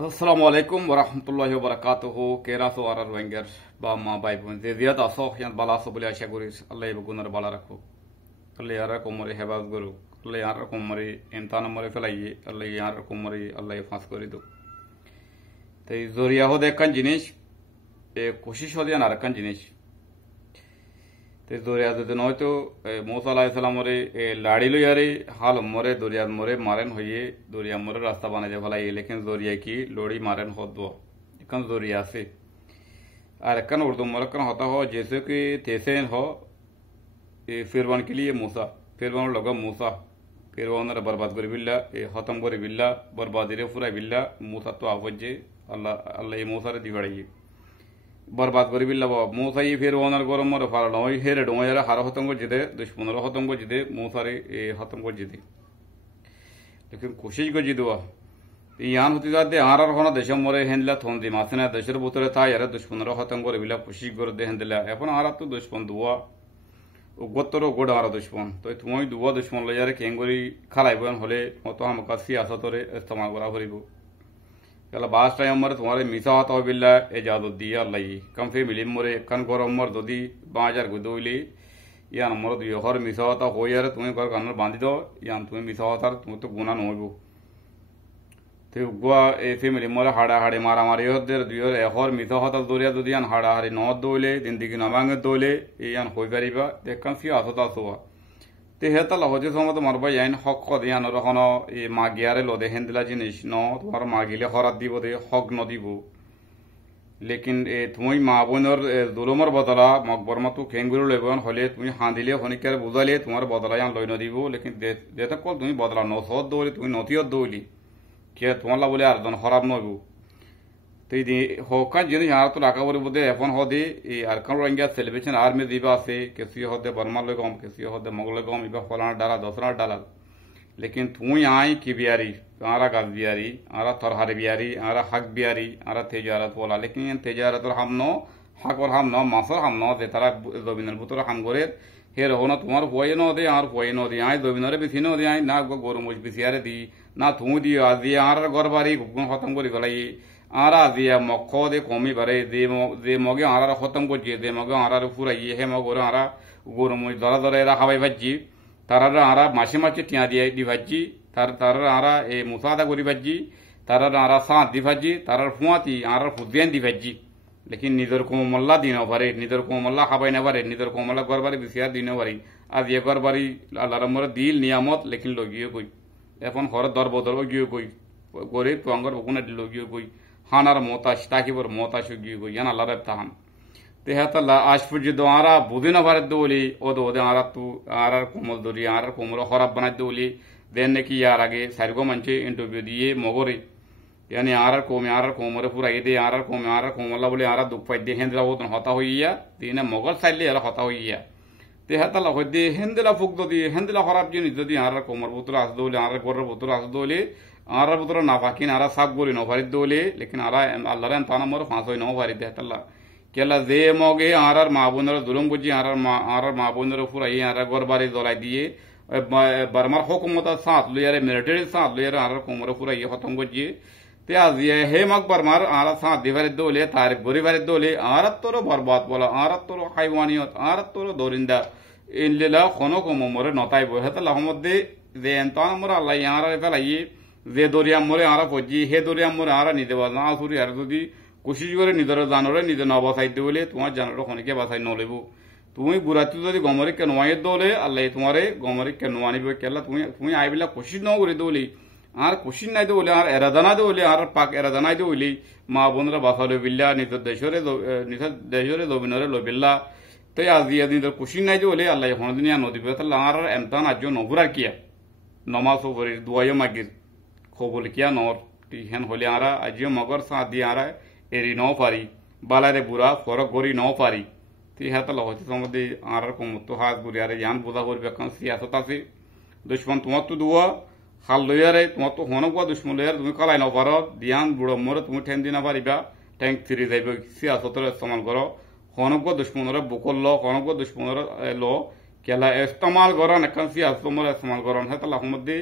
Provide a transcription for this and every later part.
Assalamu alaikum wa rahmatullahi wa barakatuhu. Kera so arar wenger ba ma bai bun de ziyad aso yan bala so buli asha guris Allah ibu gunar bala rakho Allah yara ko mori hebaz guru Allah yara ko mori imtana mori felai Allah yara ko mori Allah fas kori do te zoriya ho de kan jinish e koshish ho de na kan jinish te zoriya de no to Musa alayhi salam mori ladi lo yare hal mori zoriya mori maren hoye zoriya mori rasta bana je felai lekin zoriya की लोड़ी मारन हो दो कन जोरिया से और कन उर्दू मलकन होता हो जैसे कि तैसे हो फिरवन के लिए मूसा फिरवन लोग मूसा फिरवन रे बर्बाद कर बिल्ला खत्म कर बिल्ला बर्बादी रे पूरा बिल्ला मूसा तो आवजे अल्लाह अल्लाह ये मूसा रे दिवाड़ी बर्बाद कर बिल्ला मूसा ये फिरवन रे गरम रे फार नो हेरे डो यार हार खत्म को जिदे दुश्मन रे खत्म को जिदे मूसा रे खत्म को जिदे लेकिन कोशिश को जिदवा यान होती जाते आर होना देश मोरे हेंदला थोंदी मासने देशर बुतरे था यार दुश्मन रो खत्म करे बिला पुशी कर दे हेंदला अपन आर तो दुश्मन दुआ गोत्तरो गोड आर दुश्मन तो तुमई दुआ दुश्मन ले यार केंगरी खालाइबन होले मतो हम का सियासत रे इस्तेमाल करा भरिबो कला बास टाइम मर तुम्हारे मिसा होता हो बिल्ला इजाजत दिया अल्लाह कम फे मिली मोरे कन गोर उमर दोदी 5000 गुदोइली यान मोर दियो हर मिसा होता हो यार तुम्हें कर कन बांधी दो यान तुम्हें मिसा होता तुम तो गुना न होबो ते गुआ ए फैमिली मोरे हाड़ा हाड़े मारा मारी होदर दियोर एहर मिथा हतल दोरिया दुदियान हाड़ा हाड़े नौ दोले जिंदगी नमांग दोले यान होई परिबा देखन फि आसता सोवा ते हेतल होजे समत मरबा यान हक खदियान रखनो ए मागियारे लोदे हेंदला जिनिस न तुम्हार मागिले खरात दिबो दे हक न दिबो लेकिन ए तुमई माबनर दुलमर बदला मकबर मतु केंगुरु लेबन हले तुमई हांदिले हनिकर बुझाले तुम्हार बदला यान लय न दिबो लेकिन देता को तुमई बदला न सद दोले तुमई नतियत दोली क्या तुम्हारा बोले यार दोनों खराब न हो तो ये होका जिन्हें यार तो लाका बोले बोले एफन हो दे ये अरकान रंगिया सेलिब्रेशन आर में दीवा से किसी हो दे बर्मा लगों किसी हो दे मंगल लगों इबा फलाना डाला दूसरा डाला लेकिन तू यहाँ की बियारी आरा गाज बियारी आरा थरहारे बियारी आरा हक बियारी आरा तेजारत बोला लेकिन ये तेजारत और हम नो हक और हम नो मासर हम नो दे तारा दो बिनर बुतोर हम गोरे हेर होना तुम्हार हुए नो दे आर हुए नो दे आए दो बिनरे बिसी नो दे आए ना गो गोरु मुझ बिसियारे दी ना तू दियो आज दिया आर गरबारी गुण खत्म करी गलाई आरा दिया मक्खो दे कमी बारे दे मगे आरा खत्म को जे दे मगे आरा पूरा ये है मगोर आरा गोरु मुझ दरा दरा एरा हवाई भज्जी तारा आरा माछी माछी टिया दिया दी भज्जी तारा आरा ए मुसादा गोरी भज्जी तारा आरा साथ दी भज्जी तारा फुआती आरा फुदियन दी भज्जी लेकिन निदर को मल्ला दिनो भरे निदर को मल्ला हवाई न भरे निदर को मल्ला गरबारी बिसियार दिनो भरी आज ये गरबारी अल्लाह रमर दिल नियामत लेकिन लोगियो कोई এখন ঘর দর বদল গিয়ে গই গরিব পঙ্গর বকুনা দিল গিয়ে গই হানার মতাশ তাকিবর মতাশ গিয়ে গই ইয়ান আল্লাহ রাব তাহান তে হাতাল্লাহ আশফুর যদি আরা বুদিনা ভারত দোলি ও দো দে আরা তু আরার কোমল দরি আরার কোমল খরাব বানাই দোলি দেন নাকি ইয়ার আগে সারগো মঞ্চে ইন্টারভিউ দিয়ে মগরে यानी आरर कोमरे पूरा ये आरर कोमला बोले आरा दुख पाई दे हेंद्रा वो होता हुईया तीने मोगल साइले यार होता हुईया ते हतला होदे हेंदला फुक दो दी हेंदला खराब जिन जदी आरर कोमर बुतरा आस दोले आरर गोर बुतरा आस दोले आरर बुतरा ना बाकी आरा साग गोली न भरी दोले लेकिन आरा अल्लाह रे ताना मोर फांसो न भरी दे हतला केला जे मोगे आरर माबुनर दुलम गुजी आरर माबुनर पूरा ये आरर गोरबारी दोलाई दिए बर्मार हुकूमत साथ लो यार मिलिटरी साथ लो यार आरर कोमर पूरा ये खत्म गुजी ते आज ये हे मकबर मार आरा साथ दिवारे दोले तारिक बुरी बारे दोले आरत तोरो बर्बाद बोला आरत तोरो हाइवानियत आरत तोरो दोरिंदा इन लीला खोनो को मोरे नताई बो है तला हमदे जे अंतान मोरा अल्लाह यारा फेला ये जे दोरिया मोरे आरा फौजी हे दोरिया मोरे आरा निदे वाला आसुरी यार दुदी कोशिश करे निदर जानोरे निदे न बसाई दोले तुम्हार जानोरे खोने के बसाई न लेबो তুমি বুরাতি যদি গমরে কে নয় দোলে আল্লাহ তোমারে গমরে কে নওয়ানি বে কেলা তুমি আইবিলা কোশিশ ন করে দোলে আর কোশিশ নাই দোলে আর এরাদানা দোলে আর পাক এরাদানা দোলে মা বোনরা বাসালে বিল্লা নিজ দেশরে দবিনরে লবিল্লা তো আজ দিয়া দিন কোশিশ নাই দোলে আল্লাহ হন দুনিয়া নদী বে তাল্লা আর এমতান আজ নগুরা কিয়া নমাজ ওরে দুয়ায় মাগির খবল কিয়া নর হেন হলে আরা আজিও মগর সাথ দি আরা এরি ন পারি বালারে বুড়া ফরক গরি ন পারি हातला होते समझे आर को मुत्तो हाथ गुरियारे यान बुदा गोर बेकन सियासत आसे दुश्मन तुम तो दुआ हाल लोयारे तुम तो होनो को दुश्मन लोयार तुम कलाई न पारो ध्यान बुड़ो मोरे तुम ठेन दिना पारिबा टैंक थ्री जाइबो सियासत रे इस्तेमाल करो होनो को दुश्मन रे बुकल लो होनो को दुश्मन रे लो केला इस्तेमाल करो नकन सियासत मोरे इस्तेमाल करो हातला हमदे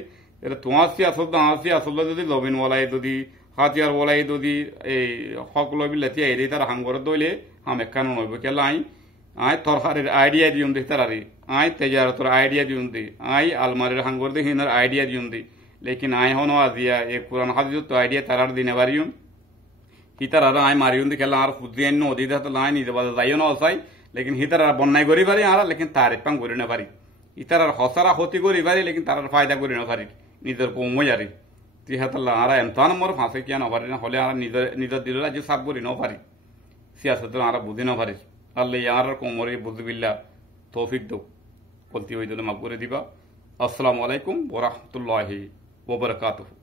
तुम सियासत दा सियासत जदी लोबिन वाला जदी হাতিয়ার বলাই যদি এই সকল বিলাতি এই তার হাঙ্গরে দইলে হাম একখানো নইব কেলা আই তরকারির আইডিয়া দিউন দি তারারি আই তেজারতর আইডিয়া দিউন দি আই আলমারির হাঙ্গর দি হিনার আইডিয়া দিউন দি লেকিন আই হনো আজিয়া এই কোরআন হাদিস তো আইডিয়া তারার দিনে বারিউন হিতার আই মারিউন দি কেলা আর ফুদিয়ান নদী দাত লাই নিজে বাজা যাইও না অসাই লেকিন হিতার বন্যাই করি পারি আর লেকিন তার পাং করি না পারি ইতার হসারা ক্ষতি করি পারি লেকিন তার ফায়দা করি না পারি নিজের কমই আরি তুই হাতাল্লা আর এমতা নম্বর ফাঁসে কিয়া নপারি না হলে আর নিজের দিল রাজ্য সাপ করি ন পারি সিয়াসত আর বুঝি ন পারি আল্লাহ আর কোমরে বুঝবিল্লা তৌফিক দো বলতে ওই মাফ করে দিবা। আসসালামু আলাইকুম ওয়া রাহমাতুল্লাহি ওয়া বারাকাতুহু।